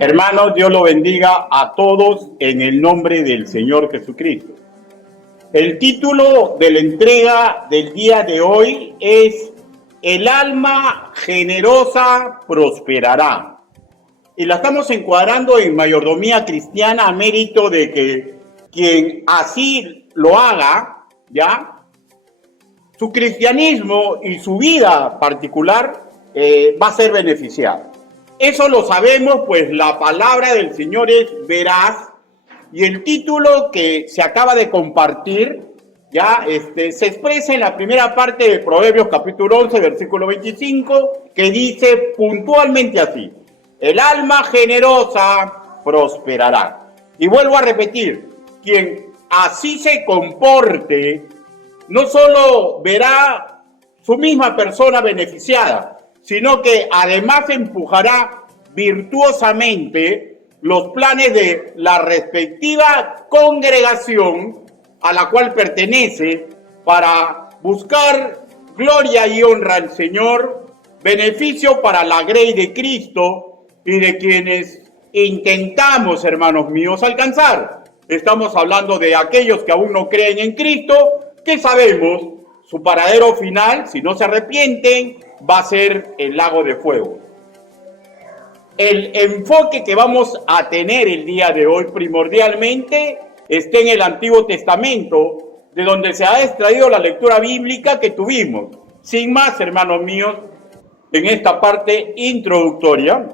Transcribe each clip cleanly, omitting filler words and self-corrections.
Hermanos, Dios lo bendiga a todos en el nombre del Señor Jesucristo. El título de la entrega del día de hoy es El alma generosa prosperará. Y la estamos encuadrando en mayordomía cristiana a mérito de que quien así lo haga, ¿ya? Su cristianismo y su vida particular va a ser beneficiado. Eso lo sabemos, pues la palabra del Señor es veraz y el título que se acaba de compartir ya se expresa en la primera parte de Proverbios capítulo 11, versículo 25, que dice puntualmente así: el alma generosa prosperará. Y vuelvo a repetir, quien así se comporte, no solo verá su misma persona beneficiada, sino que además empujará virtuosamente los planes de la respectiva congregación a la cual pertenece para buscar gloria y honra al Señor, beneficio para la grey de Cristo y de quienes intentamos, hermanos míos, alcanzar. Estamos hablando de aquellos que aún no creen en Cristo, que sabemos su paradero final, si no se arrepienten, va a ser el lago de fuego. El enfoque que vamos a tener el día de hoy primordialmente está en el Antiguo Testamento, de donde se ha extraído la lectura bíblica que tuvimos. Sin más, hermanos míos, en esta parte introductoria,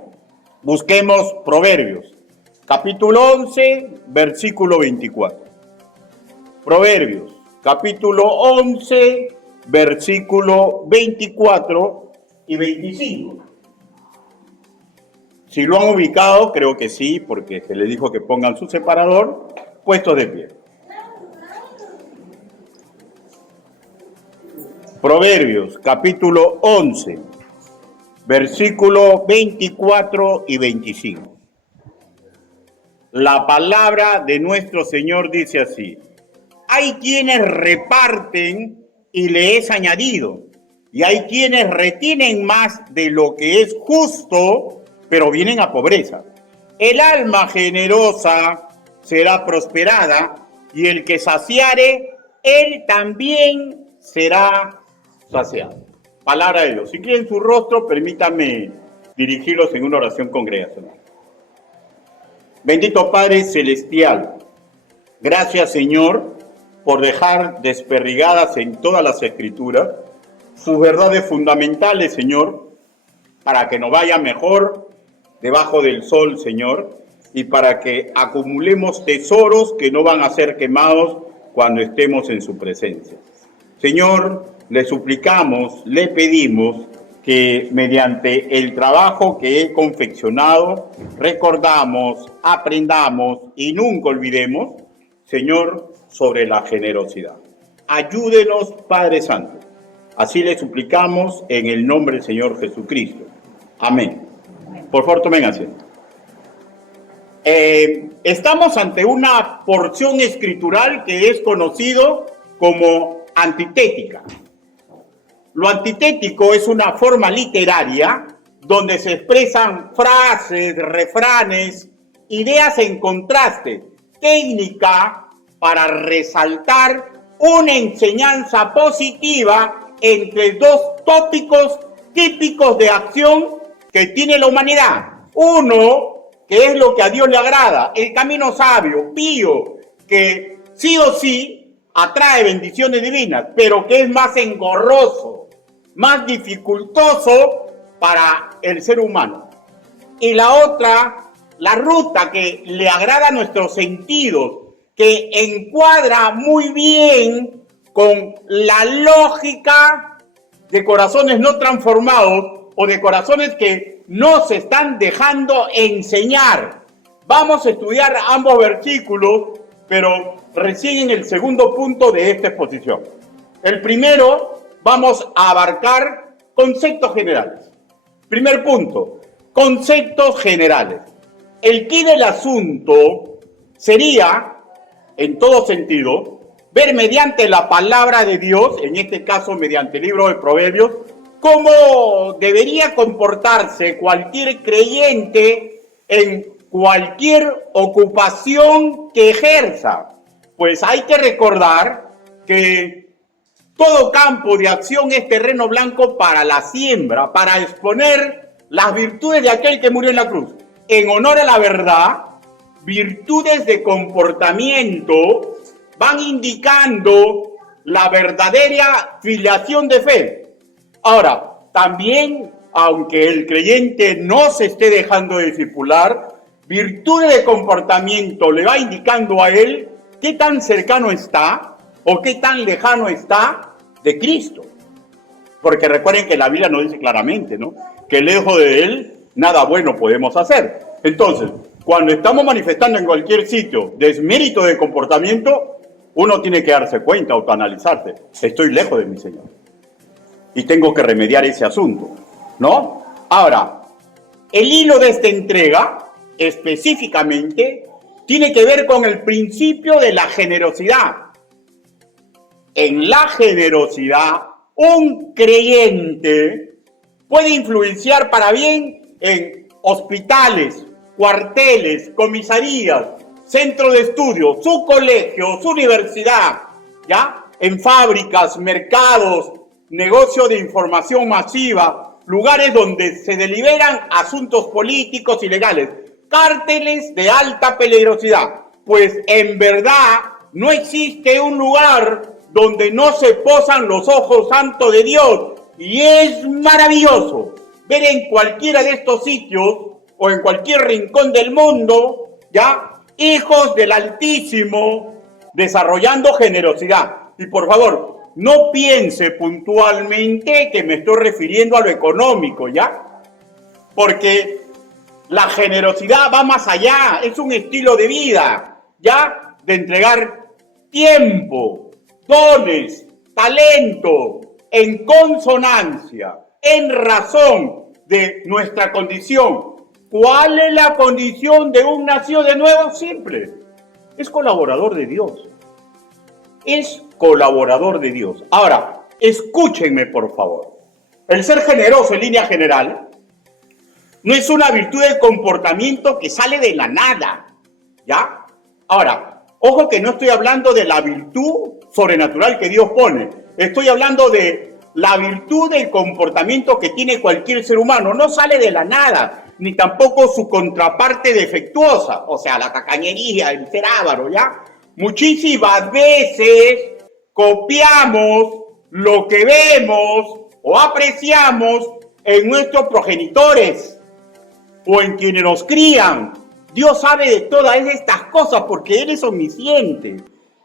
busquemos Proverbios, capítulo 11, versículo 24. Proverbios, capítulo 11, versículo 24 y 25. Si lo han ubicado, creo que sí, porque se les dijo que pongan su separador, puestos de pie. Proverbios, capítulo 11, versículo 24 y 25. La palabra de nuestro Señor dice así: hay quienes reparten y le es añadido, y hay quienes retienen más de lo que es justo, pero vienen a pobreza. El alma generosa será prosperada, y el que saciare, él también será saciado. Palabra de Dios. Si quieren su rostro, permítanme dirigirlos en una oración congregacional. Bendito Padre Celestial, gracias, Señor, por dejar desperdigadas en todas las Escrituras sus verdades fundamentales, Señor, para que nos vaya mejor debajo del sol, Señor, y para que acumulemos tesoros que no van a ser quemados cuando estemos en su presencia. Señor, le suplicamos, le pedimos que mediante el trabajo que he confeccionado, recordamos, aprendamos y nunca olvidemos, Señor, sobre la generosidad. Ayúdenos, Padre Santo. Así le suplicamos en el nombre del Señor Jesucristo. Amén. Por favor, tomen asiento. Estamos ante una porción escritural que es conocido como antitética. Lo antitético es una forma literaria donde se expresan frases, refranes, ideas en contraste, técnica para resaltar una enseñanza positiva entre dos tópicos típicos de acción que tiene la humanidad. Uno, que es lo que a Dios le agrada, el camino sabio, pío, que sí o sí atrae bendiciones divinas, pero que es más engorroso, más dificultoso para el ser humano. Y la otra, la ruta que le agrada a nuestros sentidos, que encuadra muy bien con la lógica de corazones no transformados o de corazones que no se están dejando enseñar. Vamos a estudiar ambos versículos, pero recién en el segundo punto de esta exposición. El primero, vamos a abarcar conceptos generales. Primer punto, conceptos generales. El quid del asunto sería, en todo sentido, ver mediante la palabra de Dios, en este caso mediante el libro de Proverbios, cómo debería comportarse cualquier creyente en cualquier ocupación que ejerza. Pues hay que recordar que todo campo de acción es terreno blanco para la siembra, para exponer las virtudes de aquel que murió en la cruz. En honor a la verdad, virtudes de comportamiento van indicando la verdadera filiación de fe. Ahora, también, aunque el creyente no se esté dejando de discipular, virtudes de comportamiento le va indicando a él qué tan cercano está o qué tan lejano está de Cristo. Porque recuerden que la Biblia nos dice claramente, ¿no?, que lejos de Él nada bueno podemos hacer. Entonces, cuando estamos manifestando en cualquier sitio desmérito de comportamiento, uno tiene que darse cuenta, autoanalizarse. Estoy lejos de mi Señor. Y tengo que remediar ese asunto, ¿no? Ahora, el hilo de esta entrega, específicamente, tiene que ver con el principio de la generosidad. En la generosidad, un creyente puede influenciar para bien en hospitales, cuarteles, comisarías, centros de estudio, su colegio, su universidad, ¿ya? En fábricas, mercados, negocio de información masiva, lugares donde se deliberan asuntos políticos y legales, cárteles de alta peligrosidad. Pues en verdad no existe un lugar donde no se posan los ojos santos de Dios. Y es maravilloso ver en cualquiera de estos sitios o en cualquier rincón del mundo, ¿ya?, hijos del Altísimo desarrollando generosidad. Y por favor, no piense puntualmente que me estoy refiriendo a lo económico, ¿ya? Porque la generosidad va más allá, es un estilo de vida, ¿ya?, de entregar tiempo, dones, talento, en consonancia, en razón de nuestra condición. ¿Cuál es la condición de un nacido de nuevo? Simple. Es colaborador de Dios. Es colaborador de Dios. Ahora, escúchenme por favor. El ser generoso en línea general no es una virtud de comportamiento que sale de la nada, ¿ya? Ahora, ojo que no estoy hablando de la virtud sobrenatural que Dios pone. Estoy hablando de la virtud del comportamiento que tiene cualquier ser humano. No sale de la nada, ni tampoco su contraparte defectuosa, o sea, la tacañería, el ser avaro, ¿ya? Muchísimas veces copiamos lo que vemos o apreciamos en nuestros progenitores o en quienes nos crían. Dios sabe de todas estas cosas porque Él es omnisciente.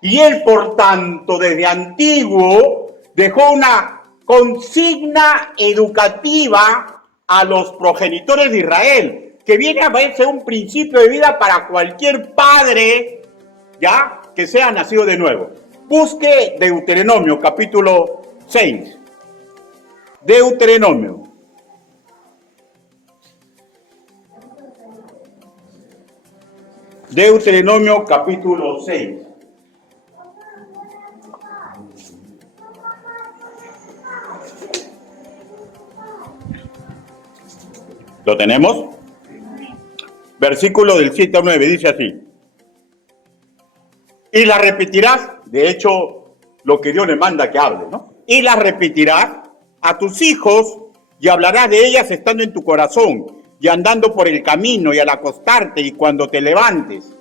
Y Él, por tanto, desde antiguo, dejó una consigna educativa a los progenitores de Israel, que viene a verse un principio de vida para cualquier padre, ¿ya?, que sea nacido de nuevo. Busque Deuteronomio, capítulo 6. Deuteronomio. Deuteronomio, capítulo 6. ¿Lo tenemos? Versículo del 7 al 9, dice así. Y la repetirás, de hecho, lo que Dios le manda que hable, ¿no? Y la repetirás a tus hijos y hablarás de ellas estando en tu corazón y andando por el camino y al acostarte y cuando te levantes,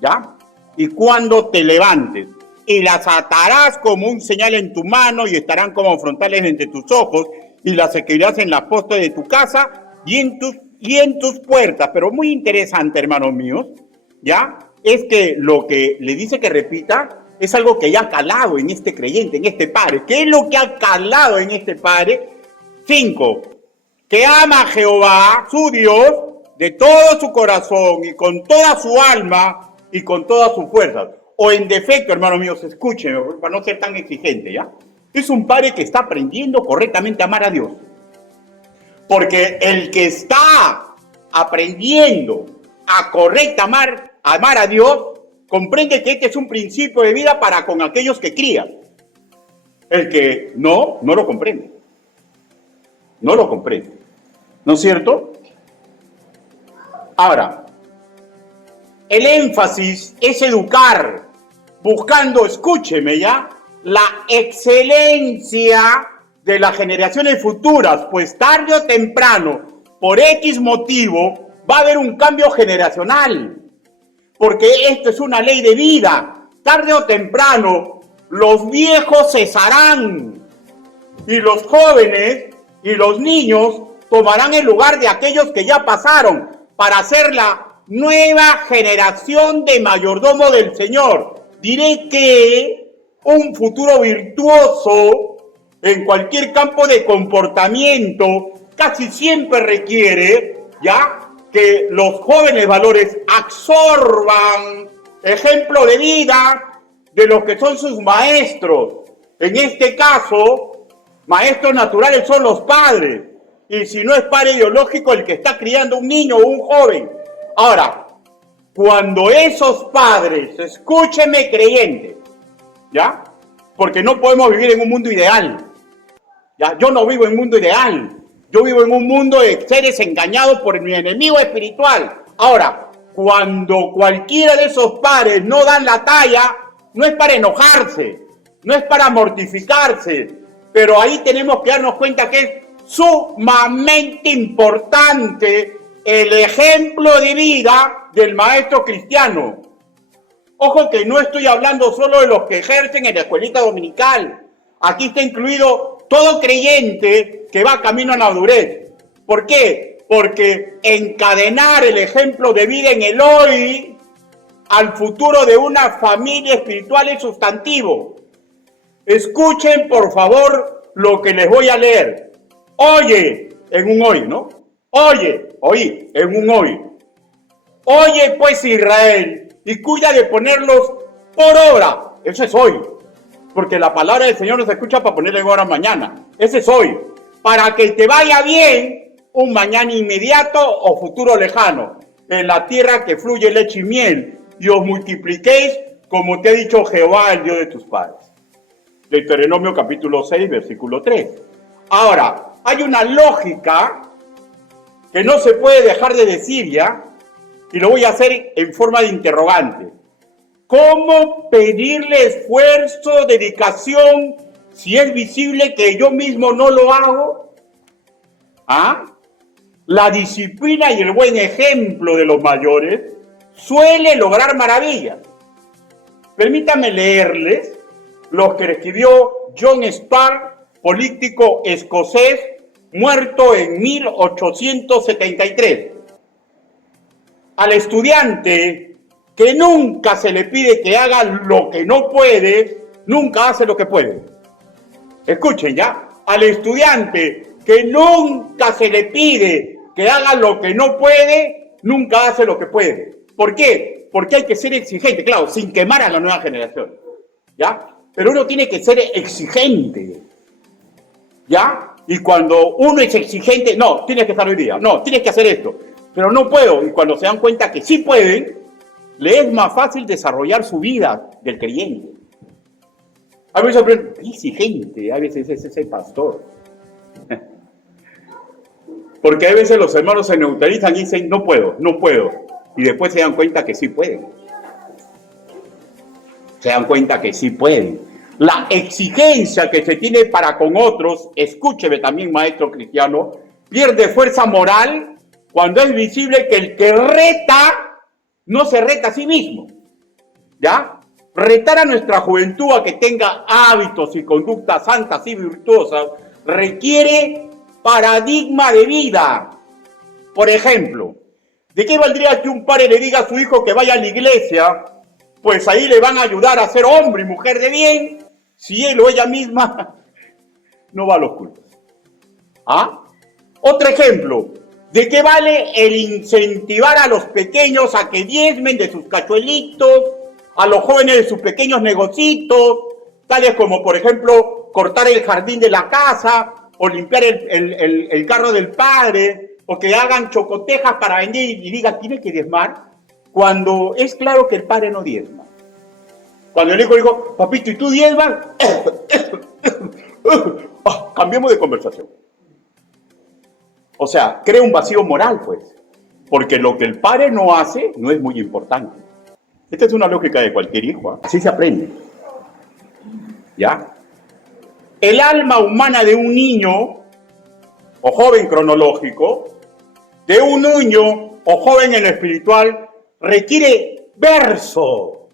¿ya? Y cuando te levantes. Y las atarás como un señal en tu mano y estarán como frontales entre tus ojos y las escribirás en la posta de tu casa y en tus puertas. Pero muy interesante, hermanos míos, ¿ya? Es que lo que le dice que repita es algo que ya ha calado en este creyente, en este padre. ¿Qué es lo que ha calado en este padre? 5. Que ama a Jehová, su Dios, de todo su corazón y con toda su alma y con todas sus fuerzas. O en defecto, hermanos míos, escúchenme, para no ser tan exigente, ¿ya? Es un padre que está aprendiendo correctamente a amar a Dios. Porque el que está aprendiendo a amar a Dios, comprende que este es un principio de vida para con aquellos que crían. El que no lo comprende. No lo comprende. ¿No es cierto? Ahora, el énfasis es educar, buscando, escúcheme ya, la excelencia de las generaciones futuras, pues tarde o temprano, por X motivo, va a haber un cambio generacional, porque esto es una ley de vida. Tarde o temprano, los viejos cesarán y los jóvenes y los niños tomarán el lugar de aquellos que ya pasaron para ser la nueva generación de mayordomo del Señor. Diré que un futuro virtuoso en cualquier campo de comportamiento casi siempre requiere ya que los jóvenes valores absorban ejemplo de vida de los que son sus maestros. En este caso, maestros naturales son los padres. Y si no es padre biológico, el que está criando un niño o un joven. Ahora, cuando esos padres, escúcheme creyente, ¿ya? Porque no podemos vivir en un mundo ideal. ¿Ya? Yo no vivo en un mundo ideal. Yo vivo en un mundo de seres engañados por mi enemigo espiritual. Ahora, cuando cualquiera de esos padres no dan la talla, no es para enojarse, no es para mortificarse, pero ahí tenemos que darnos cuenta que es sumamente importante el ejemplo de vida del maestro cristiano. Ojo que no estoy hablando solo de los que ejercen en la escuelita dominical. Aquí está incluido todo creyente que va camino a la madurez. ¿Por qué? Porque encadenar el ejemplo de vida en el hoy al futuro de una familia espiritual es sustantivo. Escuchen, por favor, lo que les voy a leer. Oye, en un hoy, ¿no? Oí, en un hoy. Oye, pues, Israel, y cuida de ponerlos por obra. Eso es hoy. Porque la palabra del Señor no se escucha para ponerle en obra mañana. Ese es hoy. Para que te vaya bien un mañana inmediato o futuro lejano, en la tierra que fluye leche y miel, y os multipliquéis como te ha dicho Jehová, el Dios de tus padres. Deuteronomio capítulo 6, versículo 3. Ahora, hay una lógica que no se puede dejar de decir ya, y lo voy a hacer en forma de interrogante. ¿Cómo pedirle esfuerzo, dedicación, si es visible que yo mismo no lo hago? ¿Ah? La disciplina y el buen ejemplo de los mayores suele lograr maravillas. Permítanme leerles los que escribió John Stuart, político escocés, muerto en 1873. Al estudiante que nunca se le pide que haga lo que no puede, nunca hace lo que puede. Escuchen ya, al estudiante que nunca se le pide que haga lo que no puede, nunca hace lo que puede. ¿Por qué? Porque hay que ser exigente, claro, sin quemar a la nueva generación, ¿ya? Pero uno tiene que ser exigente, ¿ya? Y cuando uno es exigente, no, tienes que estar hoy día, no, tienes que hacer esto, pero no puedo. Y cuando se dan cuenta que sí pueden, le es más fácil desarrollar su vida del creyente. A veces exigente, a veces es ese pastor. Porque a veces los hermanos se neutralizan y dicen, no puedo. Y después se dan cuenta que sí pueden. Se dan cuenta que sí pueden. La exigencia que se tiene para con otros, escúcheme también, maestro cristiano, pierde fuerza moral cuando es visible que el que reta no se reta a sí mismo. ¿Ya? Retar a nuestra juventud a que tenga hábitos y conductas santas y virtuosas requiere paradigma de vida. Por ejemplo, ¿de qué valdría que un padre le diga a su hijo que vaya a la iglesia? Pues ahí le van a ayudar a ser hombre y mujer de bien, si él o ella misma no va a los cultos. ¿Ah? Otro ejemplo, ¿de qué vale el incentivar a los pequeños a que diezmen de sus cachuelitos, a los jóvenes de sus pequeños negocitos, tales como, por ejemplo, cortar el jardín de la casa, o limpiar el carro del padre, o que hagan chocotejas para vender y digan, tiene que diezmar, cuando es claro que el padre no diezma? Cuando el hijo dijo, papito, ¿y tú diezmas? Cambiemos de conversación. O sea, crea un vacío moral, pues. porque lo que el padre no hace no es muy importante. Esta es una lógica de cualquier hijo, ¿eh? Así se aprende. ¿Ya? El alma humana de un niño o joven cronológico, de un niño o joven en lo espiritual, requiere verso,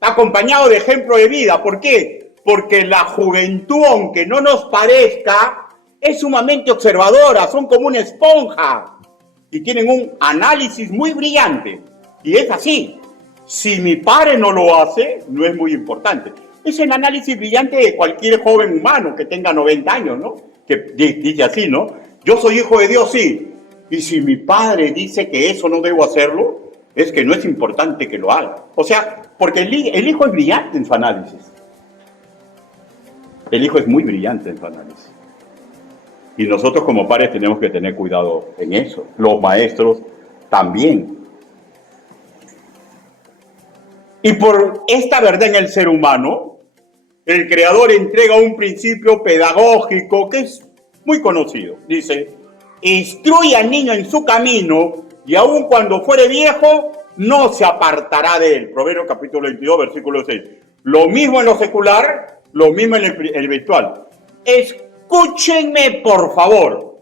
acompañado de ejemplo de vida. ¿Por qué? Porque la juventud, aunque no nos parezca, es sumamente observadora, son como una esponja y tienen un análisis muy brillante. Y es así. Si mi padre no lo hace, no es muy importante. Es el análisis brillante de cualquier joven humano que tenga 90 años, ¿no? Que dice así, ¿no? Yo soy hijo de Dios, sí. Y si mi padre dice que eso no debo hacerlo, es que no es importante que lo haga. O sea, porque el hijo es brillante en su análisis. El hijo es muy brillante en su análisis. Y nosotros como padres tenemos que tener cuidado en eso. Los maestros también. Y por esta verdad en el ser humano, el Creador entrega un principio pedagógico que es muy conocido. Dice, instruye al niño en su camino y aun cuando fuere viejo, no se apartará de él. Proverbios capítulo 22, versículo 6. Lo mismo en lo secular, lo mismo en el virtual. Escúchenme, por favor.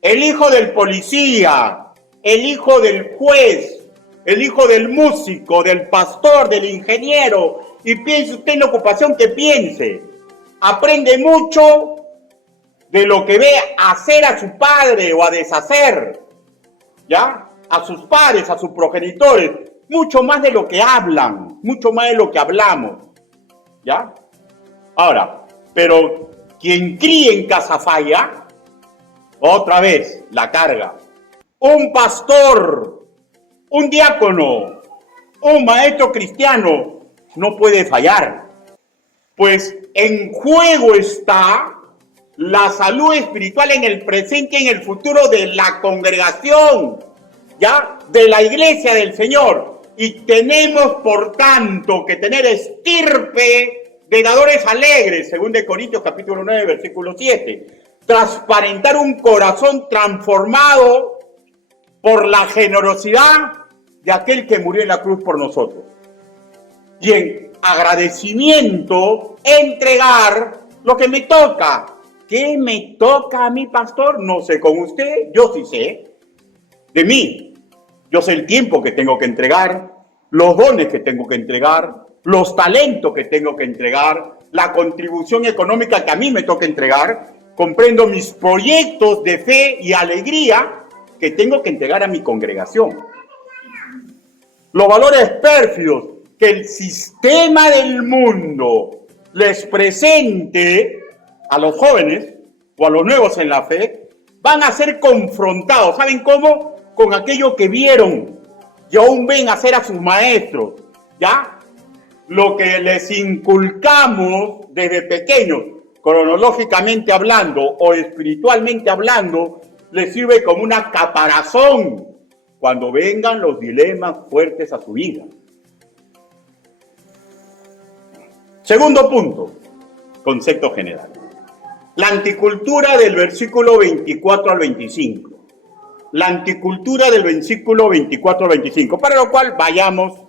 El hijo del policía, el hijo del juez, el hijo del músico, del pastor, del ingeniero, y piense usted en la ocupación que piense. Aprende mucho de lo que ve hacer a su padre o a deshacer, ¿ya? A sus padres, a sus progenitores, mucho más de lo que hablan, mucho más de lo que hablamos, ¿ya? Ahora, pero quien críe en casa falla, otra vez la carga. Un pastor, un diácono, un maestro cristiano no puede fallar, pues en juego está la salud espiritual en el presente y en el futuro de la congregación, ¿ya? De la iglesia del Señor. Y tenemos, por tanto, que tener estirpe de dadores alegres, según de Corintios capítulo 9, versículo 7. Transparentar un corazón transformado por la generosidad de aquel que murió en la cruz por nosotros. Y en agradecimiento, entregar lo que me toca. ¿Qué me toca a mí, pastor? No sé con usted, yo sí sé. De mí, yo sé el tiempo que tengo que entregar, los dones que tengo que entregar, los talentos que tengo que entregar, la contribución económica que a mí me toca entregar. Comprendo mis proyectos de fe y alegría que tengo que entregar a mi congregación. Los valores pérfidos que el sistema del mundo les presente a los jóvenes o a los nuevos en la fe, van a ser confrontados. ¿Saben cómo? Con aquello que vieron y aún ven hacer a sus maestros, ¿ya? Lo que les inculcamos desde pequeños, cronológicamente hablando o espiritualmente hablando, les sirve como una caparazón cuando vengan los dilemas fuertes a su vida. Segundo punto, concepto general. La anticultura del versículo 24 al 25. La anticultura del versículo 24 al 25, para lo cual vayamos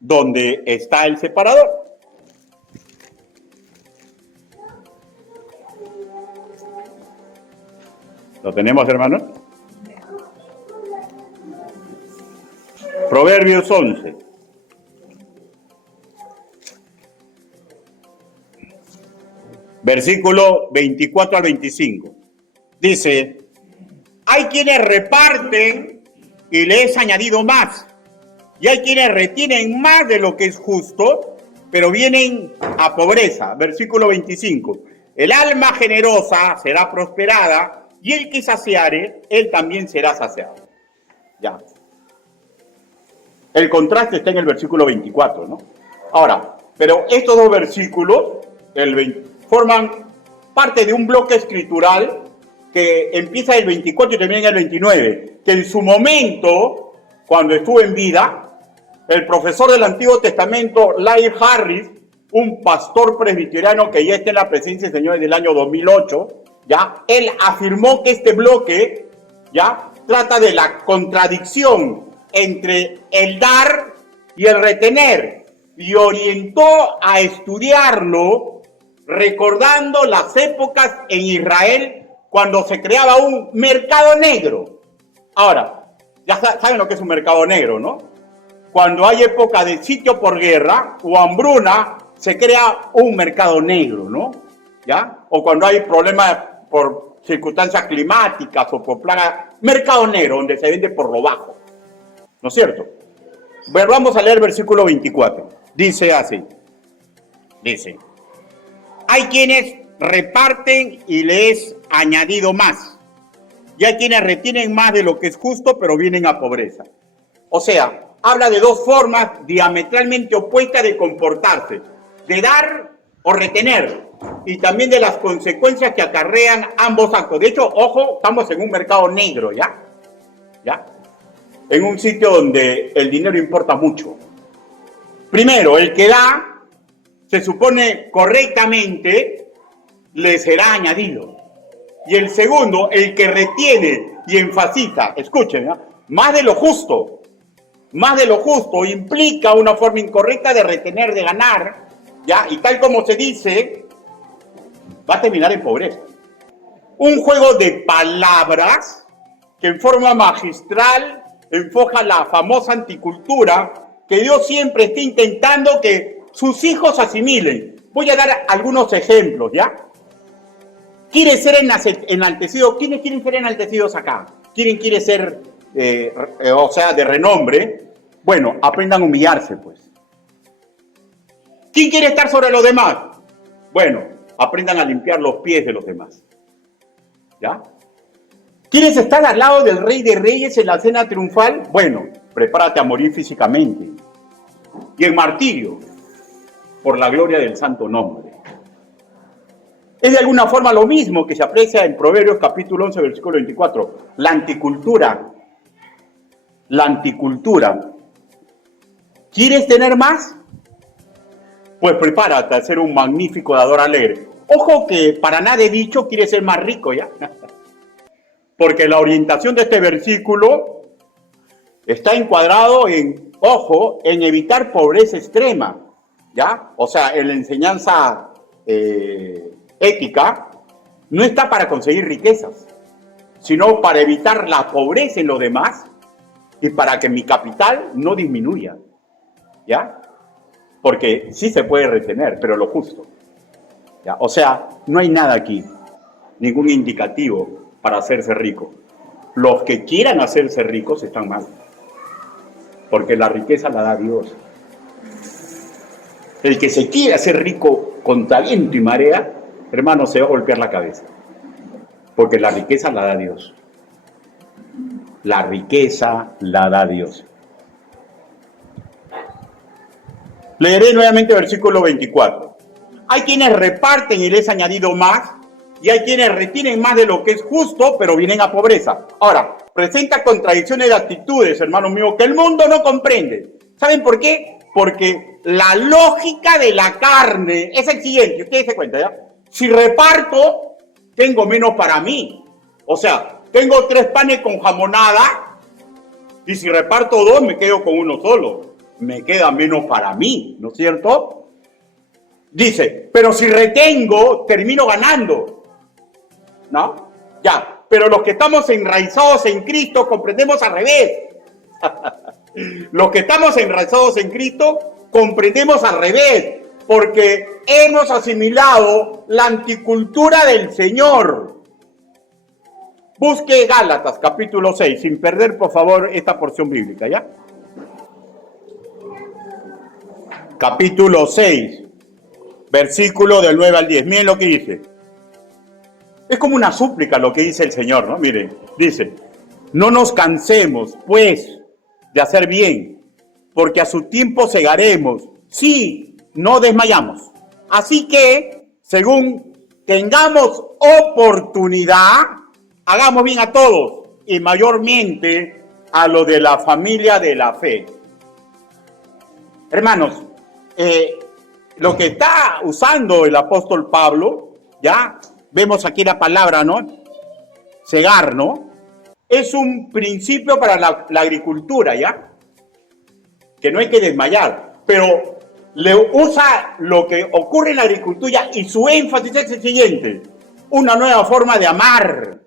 donde está el separador. ¿Lo tenemos, hermanos? Proverbios 11. Versículo 24 al 25. Dice, hay quienes reparten y le es añadido más. Y hay quienes retienen más de lo que es justo, pero vienen a pobreza. Versículo 25. El alma generosa será prosperada y el que saciare, él también será saciado. Ya. El contraste está en el versículo 24, ¿no? Ahora, pero estos dos versículos, forman parte de un bloque escritural que empieza el 24 y termina en el 29, que en su momento, cuando estuvo en vida, el profesor del Antiguo Testamento, Lai Harris, un pastor presbiteriano que ya está en la presencia del Señor desde el año 2008, ¿ya? Él afirmó que este bloque, ¿ya?, trata de la contradicción entre el dar y el retener, y orientó a estudiarlo recordando las épocas en Israel cuando se creaba un mercado negro. Ahora, ya saben lo que es un mercado negro, ¿no? Cuando hay época de sitio por guerra o hambruna, se crea un mercado negro, ¿no? ¿Ya? O cuando hay problemas por circunstancias climáticas o por plagas, mercado negro, donde se vende por lo bajo. ¿No es cierto? Vamos a leer versículo 24. Dice así. Dice, hay quienes reparten y le es añadido más. Y hay quienes retienen más de lo que es justo, pero vienen a pobreza. O sea, habla de dos formas diametralmente opuestas de comportarse. De dar o retener. Y también de las consecuencias que acarrean ambos actos. De hecho, ojo, estamos en un mercado negro, ¿ya? ¿Ya? En un sitio donde el dinero importa mucho. Primero, el que da, se supone correctamente, le será añadido. Y el segundo, el que retiene y enfatiza, escuchen, ¿eh? Más de lo justo implica una forma incorrecta de retener, de ganar, ¿ya? Y tal como se dice, va a terminar en pobreza. Un juego de palabras que en forma magistral enfoca la famosa anticultura que Dios siempre está intentando que sus hijos asimilen. Voy a dar algunos ejemplos, ¿ya? ¿Quiere ser enaltecido? ¿Quiénes quieren ser enaltecidos acá? ¿Quién quiere ser, de renombre? Bueno, aprendan a humillarse, pues. ¿Quién quiere estar sobre los demás? Bueno, aprendan a limpiar los pies de los demás. ¿Ya? ¿Quieres estar al lado del Rey de Reyes en la cena triunfal? Bueno, prepárate a morir físicamente. Y en martirio, por la gloria del santo nombre. Es de alguna forma lo mismo que se aprecia en Proverbios capítulo 11, versículo 24. La anticultura. La anticultura. ¿Quieres tener más? Pues prepárate a ser un magnífico dador alegre. Ojo que para nada he dicho quieres ser más rico, ¿ya? Porque la orientación de este versículo está encuadrado en, ojo, en evitar pobreza extrema, ¿ya? O sea, en la enseñanza ética no está para conseguir riquezas, sino para evitar la pobreza en los demás y para que mi capital no disminuya, ¿ya? Porque sí se puede retener, pero lo justo, ¿ya? O sea, no hay nada aquí, ningún indicativo para hacerse rico. Los que quieran hacerse ricos están mal, porque la riqueza la da Dios. El que se quiere hacer rico contra viento y marea, hermano, se va a golpear la cabeza, porque la riqueza la da Dios. La riqueza la da Dios. Leeré nuevamente el versículo 24. Hay quienes reparten y les he añadido más, y hay quienes retienen más de lo que es justo, pero vienen a pobreza. Ahora, presenta contradicciones de actitudes, hermanos míos, que el mundo no comprende. ¿Saben por qué? Porque la lógica de la carne es el siguiente, ustedes se cuentan, ¿ya? Si reparto, tengo menos para mí. O sea, tengo 3 panes con jamonada, y si reparto 2, me quedo con uno solo. Me queda menos para mí, ¿no es cierto? Dice, pero si retengo, termino ganando. ¿No? Ya, pero los que estamos enraizados en Cristo comprendemos al revés. Los que estamos enraizados en Cristo comprendemos al revés, porque hemos asimilado la anticultura del Señor. Busque Gálatas, capítulo 6, sin perder, por favor, esta porción bíblica, ¿ya? Capítulo 6, versículo del 9 al 10. Miren lo que dice. Es como una súplica lo que dice el Señor, ¿no? Miren, dice, no nos cansemos, pues, de hacer bien, porque a su tiempo segaremos. Sí, no desmayamos. Así que, según tengamos oportunidad, hagamos bien a todos, y mayormente a los de la familia de la fe. Hermanos, lo que está usando el apóstol Pablo, ya vemos aquí la palabra, ¿no? Cegar, ¿no? es un principio para la agricultura, ¿ya? Que no hay que desmayar, pero le usa lo que ocurre en la agricultura y su énfasis es el siguiente: una nueva forma de amar,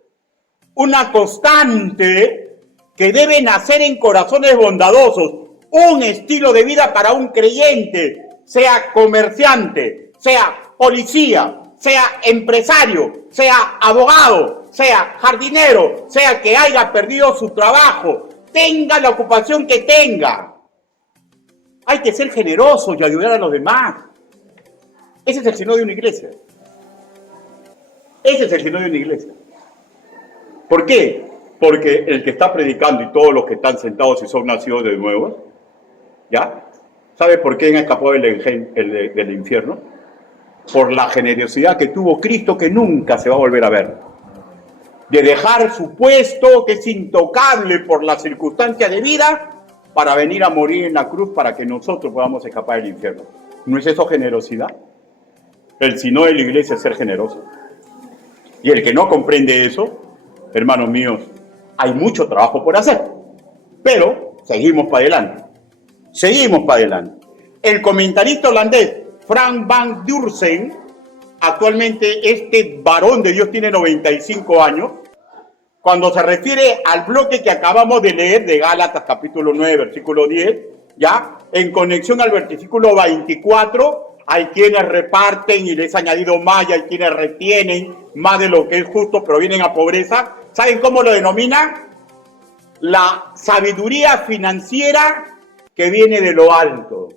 una constante que debe nacer en corazones bondadosos, un estilo de vida para un creyente, sea comerciante, sea policía, sea empresario, sea abogado, sea jardinero, sea que haya perdido su trabajo, tenga la ocupación que tenga. Hay que ser generosos y ayudar a los demás. Ese es el signo de una iglesia. Ese es el signo de una iglesia. ¿Por qué? Porque el que está predicando y todos los que están sentados y son nacidos de nuevo, ¿ya? ¿Sabe por qué han escapado del infierno? Por la generosidad que tuvo Cristo, que nunca se va a volver a ver. De dejar su puesto, que es intocable por las circunstancias de vida, para venir a morir en la cruz para que nosotros podamos escapar del infierno. ¿No es eso generosidad? El signo de la iglesia es ser generoso. Y el que no comprende eso, hermanos míos, hay mucho trabajo por hacer. Pero seguimos para adelante. Seguimos para adelante. El comentarista holandés Frank van Dursen, actualmente este varón de Dios tiene 95 años, cuando se refiere al bloque que acabamos de leer de Gálatas capítulo 9, versículo 10, ¿ya? En conexión al versículo 24, hay quienes reparten y les ha añadido más, y hay quienes retienen más de lo que es justo, pero vienen a pobreza. ¿Saben cómo lo denominan? La sabiduría financiera que viene de lo alto.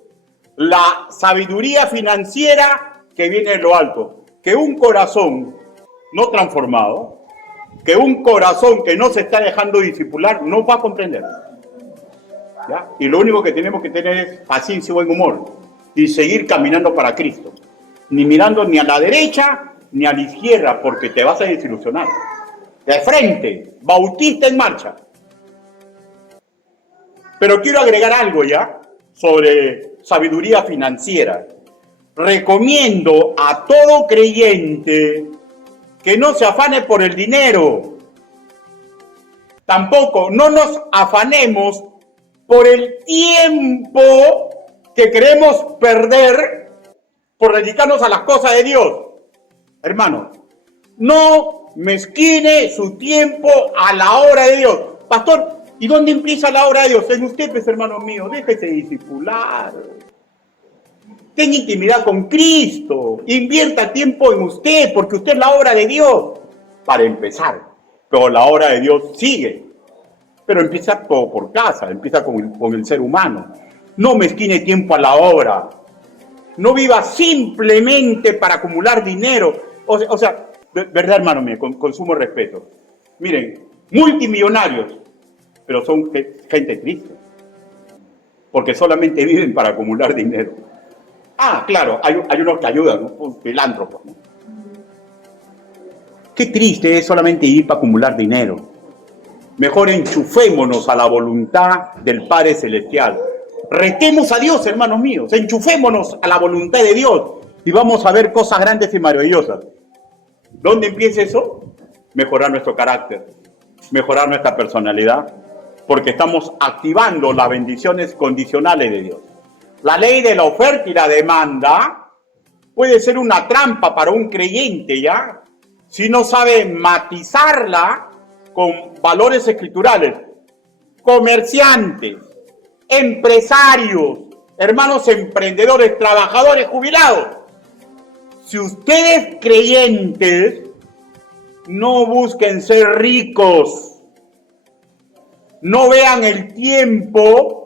La sabiduría financiera que viene de lo alto. Que un corazón no transformado, que un corazón que no se está dejando discipular, no va a comprender. ¿Ya? Y lo único que tenemos que tener es paciencia y buen humor y seguir caminando para Cristo. Ni mirando ni a la derecha ni a la izquierda, porque te vas a desilusionar. De frente, Bautista en marcha. Pero quiero agregar algo ya sobre sabiduría financiera. Recomiendo a todo creyente que no se afane por el dinero. Tampoco no nos afanemos por el tiempo que queremos perder por dedicarnos a las cosas de Dios. Hermano, no mezquine su tiempo a la obra de Dios. Pastor, ¿y dónde empieza la obra de Dios? En usted, pues, hermano mío, déjese discipular. Tenga intimidad con Cristo. Invierta tiempo en usted, porque usted es la obra de Dios. Para empezar. Pero la obra de Dios sigue. Pero empieza por casa, empieza con el ser humano. No mezquine tiempo a la obra. No viva simplemente para acumular dinero. O sea, verdad, hermano mío, con sumo respeto. Miren, multimillonarios, pero son gente triste. Porque solamente viven para acumular dinero. Ah, claro, hay unos que ayudan, ¿no? Filántropos, ¿no? Qué triste es solamente ir para acumular dinero. Mejor enchufémonos a la voluntad del Padre Celestial. Retemos a Dios, hermanos míos. Enchufémonos a la voluntad de Dios y vamos a ver cosas grandes y maravillosas. ¿Dónde empieza eso? Mejorar nuestro carácter, mejorar nuestra personalidad, porque estamos activando las bendiciones condicionales de Dios. La ley de la oferta y la demanda puede ser una trampa para un creyente, ¿ya? Si no sabe matizarla con valores escriturales. Comerciantes, empresarios, hermanos emprendedores, trabajadores jubilados. Si ustedes creyentes, no busquen ser ricos. No vean el tiempo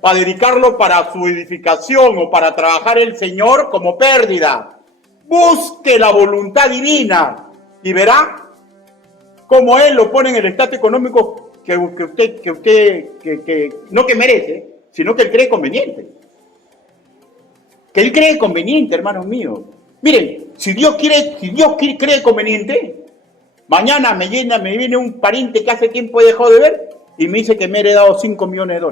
para dedicarlo para su edificación o para trabajar el Señor como pérdida. Busque la voluntad divina y verá cómo Él lo pone en el estado económico que no que merece, sino que Él cree conveniente. Que Él cree conveniente, hermanos míos. Miren, si Dios cree conveniente, mañana me viene un pariente que hace tiempo dejó de ver y me dice que me he heredado $5 millones.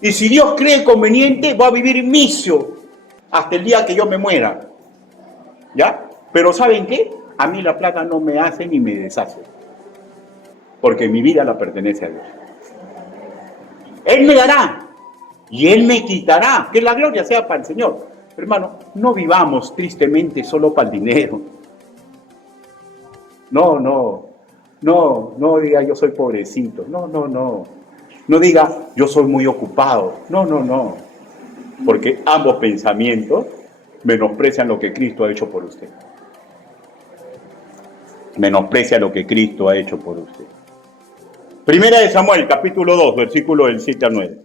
Y si Dios cree conveniente, va a vivir misio hasta el día que yo me muera. ¿Ya? Pero ¿saben qué? a mí la plata no me hace ni me deshace, porque mi vida la pertenece a Dios. Él me dará y Él me quitará, que la gloria sea para el Señor. Hermano, no vivamos tristemente solo para el dinero. No diga yo soy pobrecito, no diga yo soy muy ocupado, no, porque ambos pensamientos menosprecian lo que Cristo ha hecho por usted. Menosprecia lo que Cristo ha hecho por usted. Primera de Samuel, capítulo 2, versículo del 7 al 9.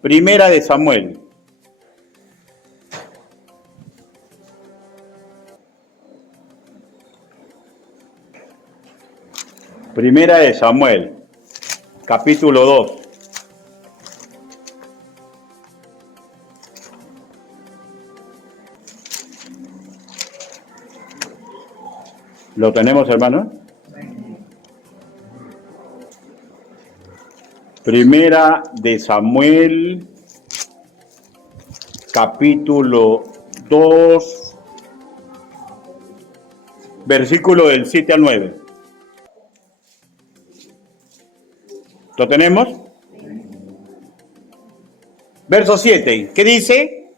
Primera de Samuel. Primera de Samuel, capítulo 2. ¿Lo tenemos, hermano? Primera de Samuel, capítulo 2, versículo del 7 al 9. ¿Lo tenemos? Verso 7, ¿qué dice?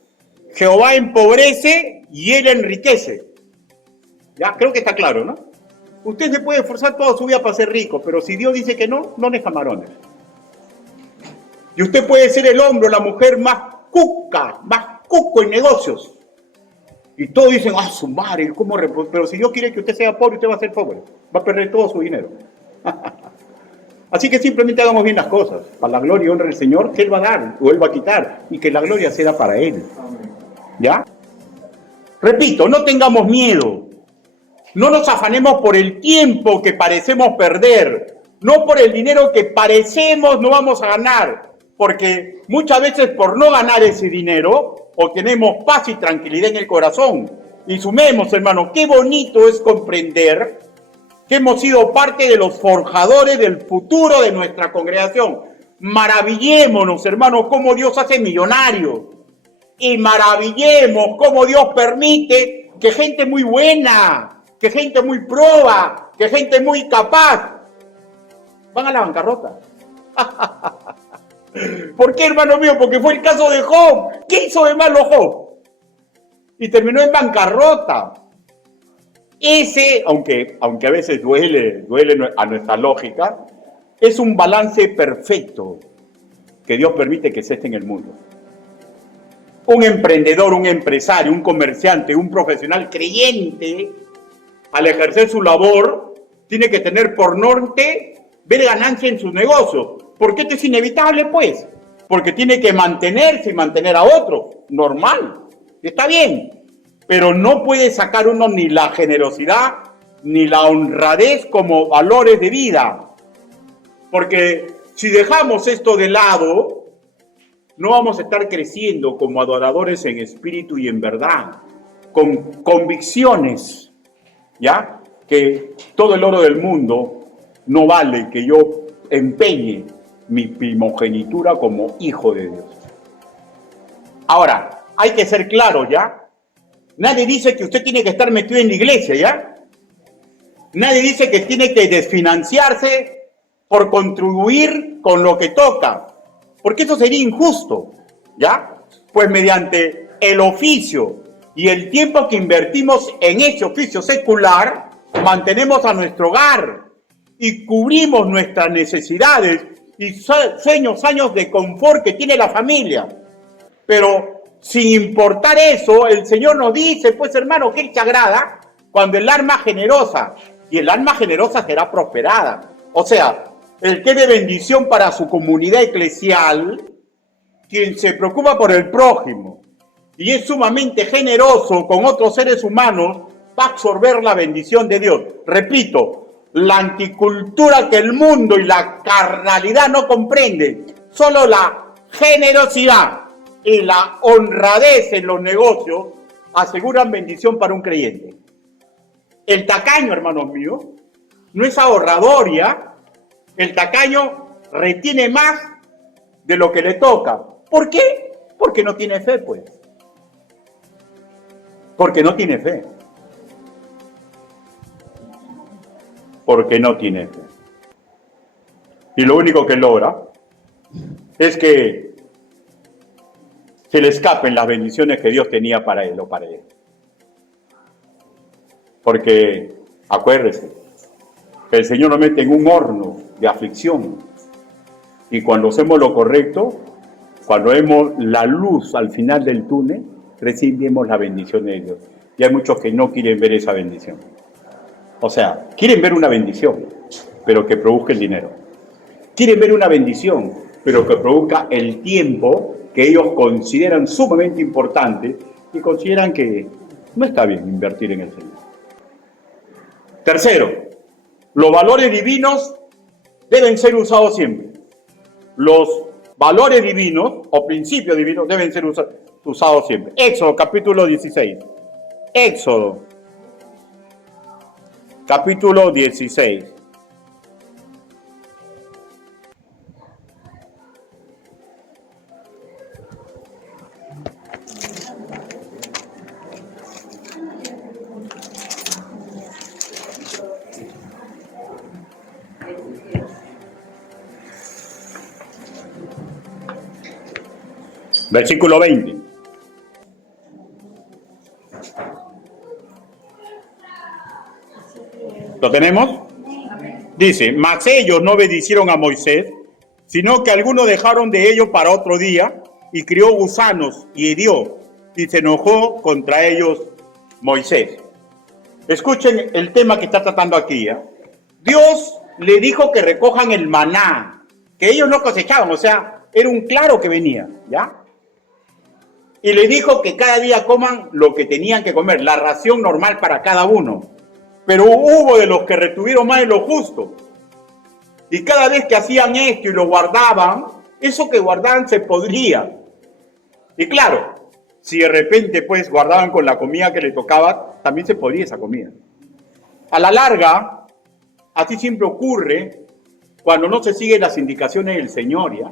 Jehová empobrece y Él enriquece. Ya, creo que está claro, ¿no? Usted se puede esforzar toda su vida para ser rico, pero si Dios dice que no, no es camarones. Y usted puede ser el hombre o la mujer más cuco en negocios. Y todos dicen, su madre, ¿cómo? Pero si Dios quiere que usted sea pobre, usted va a ser pobre. Va a perder todo su dinero. Así que simplemente hagamos bien las cosas. Para la gloria y honra del Señor, que Él va a dar o Él va a quitar. Y que la gloria sea para Él. ¿Ya? Repito, no tengamos miedo. No nos afanemos por el tiempo que parecemos perder. No por el dinero que parecemos no vamos a ganar. Porque muchas veces por no ganar ese dinero, obtenemos paz y tranquilidad en el corazón. Y sumemos, hermano, qué bonito es comprender que hemos sido parte de los forjadores del futuro de nuestra congregación. Maravillémonos, hermano, cómo Dios hace millonarios. Y maravillemos cómo Dios permite que gente muy buena, que gente muy proba, que gente muy capaz, van a la bancarrota. ¿Por qué, hermano mío? Porque fue el caso de Job. ¿Qué hizo de malo Job? Y terminó en bancarrota. Ese, aunque a veces duele a nuestra lógica, es un balance perfecto que Dios permite que se esté en el mundo. Un emprendedor, un empresario, un comerciante, un profesional creyente, al ejercer su labor, tiene que tener por norte ver ganancia en sus negocios. ¿Por qué esto es inevitable, pues? Porque tiene que mantenerse y mantener a otros. Normal. Está bien. Pero no puede sacar uno ni la generosidad ni la honradez como valores de vida. Porque si dejamos esto de lado, no vamos a estar creciendo como adoradores en espíritu y en verdad, con convicciones, ¿ya? Que todo el oro del mundo no vale que yo empeñe mi primogenitura como hijo de Dios. Ahora, hay que ser claro, ¿ya? Nadie dice que usted tiene que estar metido en la iglesia, ¿ya? Nadie dice que tiene que desfinanciarse por contribuir con lo que toca, porque eso sería injusto, ¿ya? Pues mediante el oficio y el tiempo que invertimos en ese oficio secular, mantenemos a nuestro hogar y cubrimos nuestras necesidades y sueños, años de confort que tiene la familia. Pero sin importar eso, el Señor nos dice, pues hermano, que Él se agrada cuando el alma generosa, y el alma generosa será prosperada. O sea, el que de bendición para su comunidad eclesial, quien se preocupa por el prójimo y es sumamente generoso con otros seres humanos, va a absorber la bendición de Dios. Repito, la anticultura que el mundo y la carnalidad no comprenden, solo la generosidad y la honradez en los negocios aseguran bendición para un creyente. El tacaño, hermanos míos, no es ahorrador, ¿ya? El tacaño retiene más de lo que le toca. ¿Por qué? Porque no tiene fe, pues. Porque no tiene fe. porque no tiene fe. Y lo único que logra es que se le escapen las bendiciones que Dios tenía para él o para ella. Porque, acuérdese, el Señor nos mete en un horno de aflicción. Y cuando hacemos lo correcto, cuando vemos la luz al final del túnel, recibimos la bendición de Dios. Y hay muchos que no quieren ver esa bendición. O sea, quieren ver una bendición, pero que produzca el dinero. Quieren ver una bendición, pero que produzca el tiempo que ellos consideran sumamente importante y consideran que no está bien invertir en el Señor. Tercero, los valores divinos deben ser usados siempre. Los valores divinos o principios divinos deben ser usados siempre. Éxodo capítulo 16. Éxodo capítulo 16. Versículo 20. ¿Lo tenemos? Dice, mas ellos no obedecieron a Moisés, sino que algunos dejaron de ellos para otro día, y crió gusanos, y hirió, y se enojó contra ellos Moisés. Escuchen el tema que está tratando aquí. Dios le dijo que recojan el maná, que ellos no cosechaban, o sea, era un claro que venía, ¿ya? Y le dijo que cada día coman lo que tenían que comer, la ración normal para cada uno. Pero hubo de los que retuvieron más de lo justo. Y cada vez que hacían esto y lo guardaban, eso que guardaban se podría. Y claro, si de repente pues guardaban con la comida que le tocaba, también se podría esa comida. A la larga, así siempre ocurre cuando no se siguen las indicaciones del Señor, ¿ya?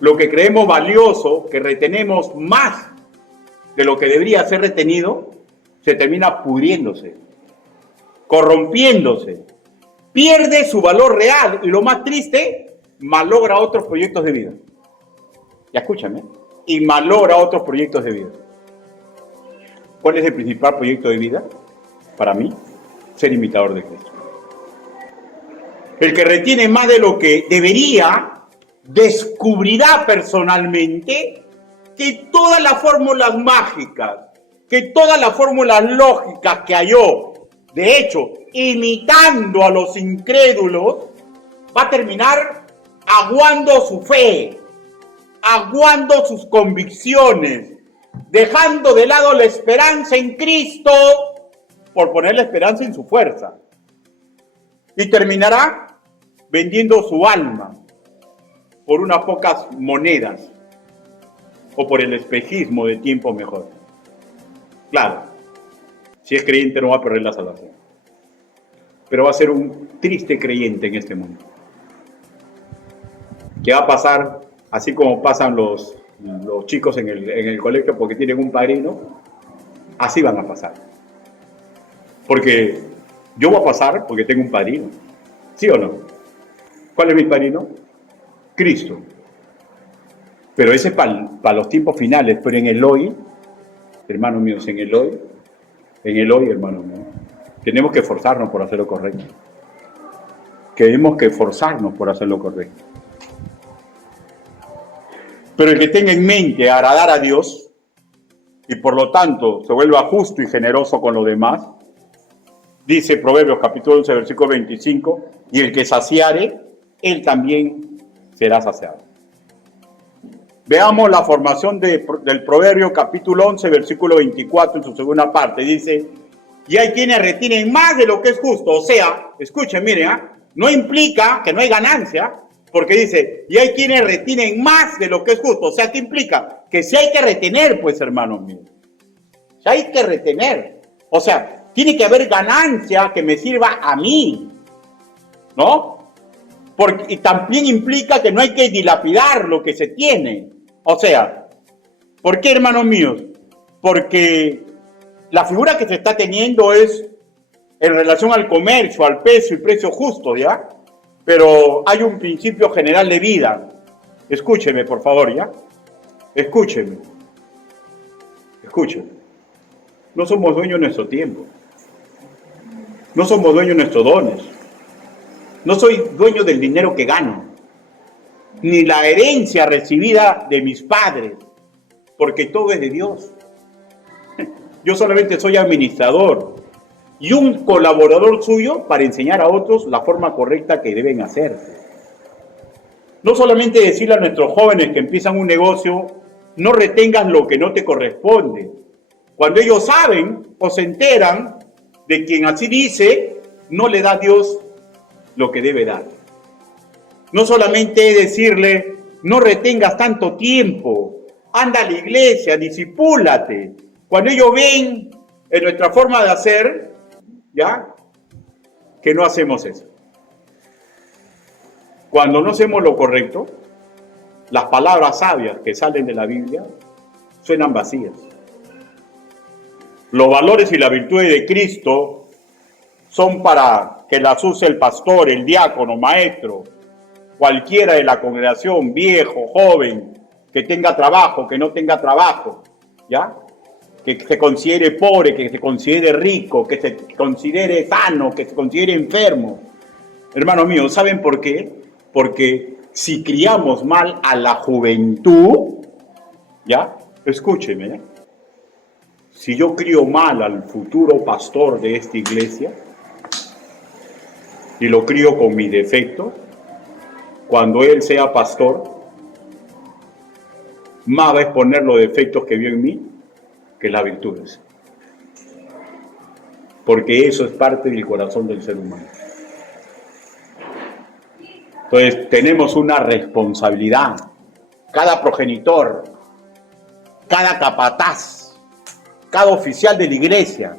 Lo que creemos valioso, que retenemos más de lo que debería ser retenido, se termina pudriéndose, corrompiéndose, pierde su valor real y lo más triste, malogra otros proyectos de vida. Ya escúchame, y malogra otros proyectos de vida. ¿Cuál es el principal proyecto de vida? Para mí, ser imitador de Cristo. El que retiene más de lo que debería, descubrirá personalmente que todas las fórmulas mágicas, que todas las fórmulas lógicas que halló, de hecho, imitando a los incrédulos, va a terminar aguando su fe, aguando sus convicciones, dejando de lado la esperanza en Cristo por poner la esperanza en su fuerza. Y terminará vendiendo su alma por unas pocas monedas o por el espejismo de tiempo mejor. Claro, si es creyente no va a perder la salvación, pero va a ser un triste creyente en este mundo, que va a pasar así como pasan los chicos en el colegio porque tienen un padrino, así van a pasar. Porque yo voy a pasar porque tengo un padrino, ¿sí o no? ¿Cuál es mi padrino? Cristo. Pero ese para los tiempos finales, pero en el hoy, hermanos míos, en el hoy, hermanos míos, tenemos que esforzarnos por hacer lo correcto. Tenemos que esforzarnos por hacer lo correcto. Pero el que tenga en mente agradar a Dios y por lo tanto se vuelva justo y generoso con los demás, dice Proverbios capítulo 11, versículo 25, y el que saciare, él también será saciado. Veamos la formación del Proverbio capítulo 11, versículo 24 en su segunda parte. Dice, y hay quienes retienen más de lo que es justo. O sea, escuchen, miren, no implica que no hay ganancia, porque dice, y hay quienes retienen más de lo que es justo. O sea, ¿qué implica? Que si hay que retener, pues, hermanos míos. Si hay que retener. O sea, tiene que haber ganancia que me sirva a mí, ¿no? Y también implica que no hay que dilapidar lo que se tiene. O sea, ¿por qué, hermanos míos? Porque la figura que se está teniendo es en relación al comercio, al peso y precio justo, ¿ya? Pero hay un principio general de vida. Escúcheme, por favor, ¿ya? Escúcheme. Escúcheme. No somos dueños de nuestro tiempo. No somos dueños de nuestros dones. No soy dueño del dinero que gano, ni la herencia recibida de mis padres, porque todo es de Dios. Yo solamente soy administrador y un colaborador suyo para enseñar a otros la forma correcta que deben hacerse. No solamente decirle a nuestros jóvenes que empiezan un negocio, no retengas lo que no te corresponde. Cuando ellos saben o se enteran de quien así dice, no le da a Dios lo que debe dar. No solamente decirle, no retengas tanto tiempo, anda a la iglesia, discipúlate. Cuando ellos ven en nuestra forma de hacer, ¿ya? Que no hacemos eso. Cuando no hacemos lo correcto, las palabras sabias que salen de la Biblia suenan vacías. Los valores y las virtudes de Cristo son para que las use el pastor, el diácono, maestro, cualquiera de la congregación, viejo, joven, que tenga trabajo, que no tenga trabajo, ¿ya? Que se considere pobre, que se considere rico, que se considere sano, que se considere enfermo. Hermanos míos, ¿saben por qué? Porque si criamos mal a la juventud, ¿ya? Escúcheme, ¿ya? Si yo crío mal al futuro pastor de esta iglesia y lo crío con mis defectos, cuando él sea pastor, más va a exponer los defectos que vio en mí que las virtudes. Porque eso es parte del corazón del ser humano. Entonces, tenemos una responsabilidad. Cada progenitor, cada capataz, cada oficial de la iglesia,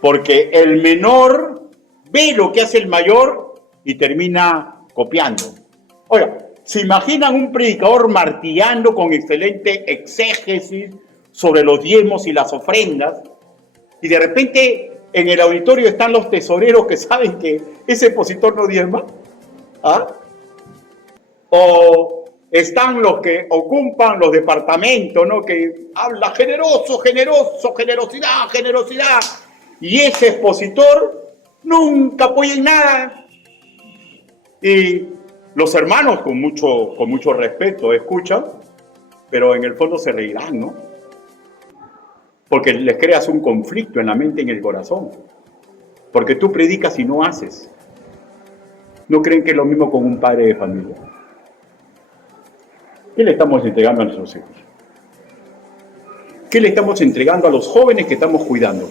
porque el menor ve lo que hace el mayor y termina copiando. Oiga, ¿se imaginan un predicador martillando con excelente exégesis sobre los diezmos y las ofrendas? Y de repente en el auditorio están los tesoreros que saben que ese expositor no diezma. ¿Ah? O están los que ocupan los departamentos, ¿no? Que habla generoso, generosidad, generosidad. Y ese expositor nunca apoya en nada. Y los hermanos con mucho respeto escuchan, pero en el fondo se reirán, ¿no? Porque les creas un conflicto en la mente y en el corazón. Porque tú predicas y no haces. ¿No creen que es lo mismo con un padre de familia? ¿Qué le estamos entregando a nuestros hijos? ¿Qué le estamos entregando a los jóvenes que estamos cuidando?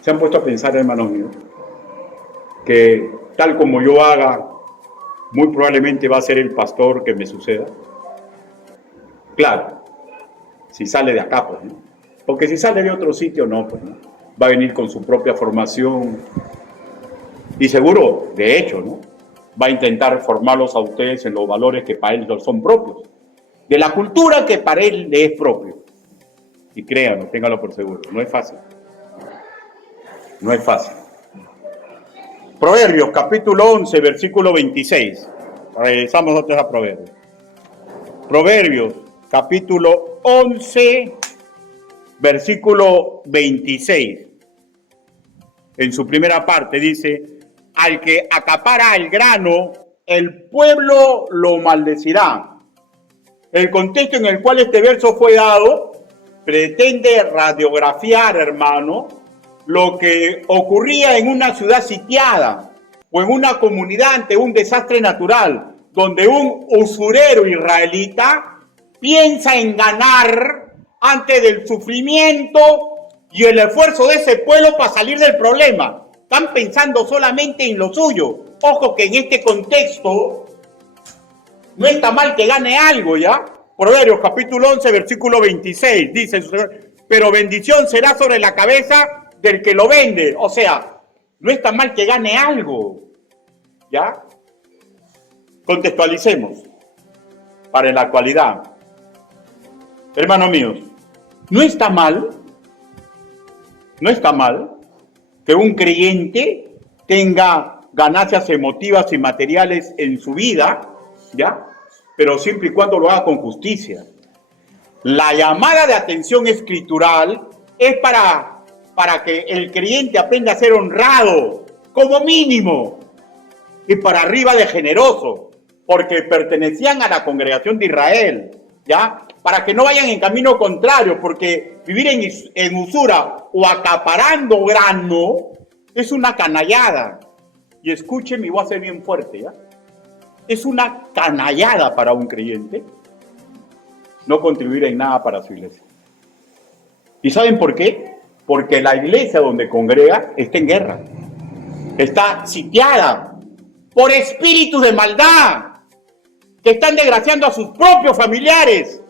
¿Se han puesto a pensar, hermanos míos, que tal como yo haga, muy probablemente va a ser el pastor que me suceda? Claro, si sale de acá, pues, ¿no? Porque si sale de otro sitio, no, pues, ¿no? Va a venir con su propia formación y seguro, de hecho, ¿no? Va a intentar formarlos a ustedes en los valores que para él son propios, de la cultura que para él le es propio. Y créanlo, ténganlo por seguro, no es fácil. No es fácil. Proverbios, capítulo 11, versículo 26. Regresamos otra vez a Proverbios. Proverbios, capítulo 11, versículo 26. En su primera parte dice: al que acapara el grano, el pueblo lo maldecirá. El contexto en el cual este verso fue dado pretende radiografiar, hermano, lo que ocurría en una ciudad sitiada o en una comunidad ante un desastre natural, donde un usurero israelita piensa en ganar antes del sufrimiento y el esfuerzo de ese pueblo para salir del problema. Están pensando solamente en lo suyo. Ojo que en este contexto no está mal que gane algo, ¿ya? Proverbios capítulo 11, versículo 26, dice: pero bendición será sobre la cabeza del que lo vende. O sea, no está mal que gane algo, ¿ya? Contextualicemos para la actualidad. Hermanos míos, no está mal que un creyente tenga ganancias emotivas y materiales en su vida, ¿ya? Pero siempre y cuando lo haga con justicia. La llamada de atención escritural es para que el creyente aprenda a ser honrado, como mínimo, y para arriba de generoso, porque pertenecían a la congregación de Israel, ¿ya? Para que no vayan en camino contrario, porque vivir en usura o acaparando grano es una canallada. Y escúcheme, y voy a ser bien fuerte, ¿ya? Es una canallada para un creyente no contribuir en nada para su iglesia. ¿Y saben por qué? Porque la iglesia donde congrega está en guerra. Está sitiada por espíritus de maldad que están desgraciando a sus propios familiares.